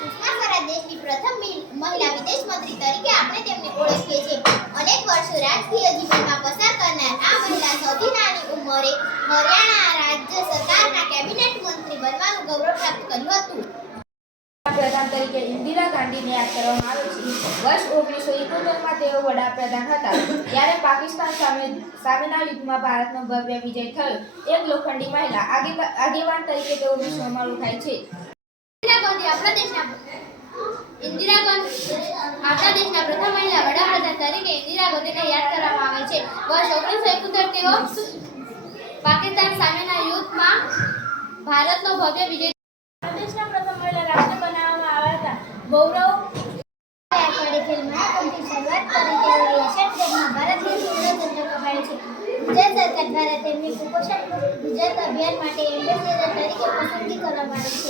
સુષ્મા સ્વરાજ દેશની પ્રથમ મહિલા વિદેશ મંત્રી તરીકે આપણે તેમને ઓળખીએ છીએ. અનેક વર્ષો રાજકીય જીવનમાં પસાર કરનાર આ મહિલા સૌથી નાની ઉંમરે હરિયાણા રાજ્ય સરકારના કેબિનેટ મંત્રી બનવાનું ગૌરવ પ્રાપ્ત કર્યું હતું. વડાપ્રધાન તરીકે ઇન્દિરા ગાંધીને યાદ કરવામાં આવે છે. વર્ષ 1971માં તેઓ વડાપ્રધાન હતા ત્યારે પાકિસ્તાન સામેના યુદ્ધમાં ભારતનો ભવ્ય વિજય થયો. એક લોખંડી મહિલા આગેવાન તરીકે તેઓ વિશ્વમાં ઓળખાય છે. ઇન્દિરા ગાંધી આપણા દેશના પ્રથમ મહિલા વડાપ્રધાન તરીકે ઇન્દિરા ગાંધીને યાદ કરવામાં આવે છે. વર્ષ 1971 તેઓ પાકિસ્તાન સામેના યુદ્ધમાં ભારતનો ભવ્ય વિજય દેશના પ્રથમ મહિલા રાષ્ટ્ર બનાવવામાં આવ્યા હતા. ગૌરવ શરૂઆત કરી તેઓએ એશિયન ગેમમાં ભારતીય સુવર્ણ ચંદ્રક અપાવ્યો છે. ગુજરાત સરકાર દ્વારા તેમની કુપોષણ મુક્ત ગુજરાત અભિયાન માટે એમ્બેસેડર તરીકે પસંદગી કરવામાં આવી છે.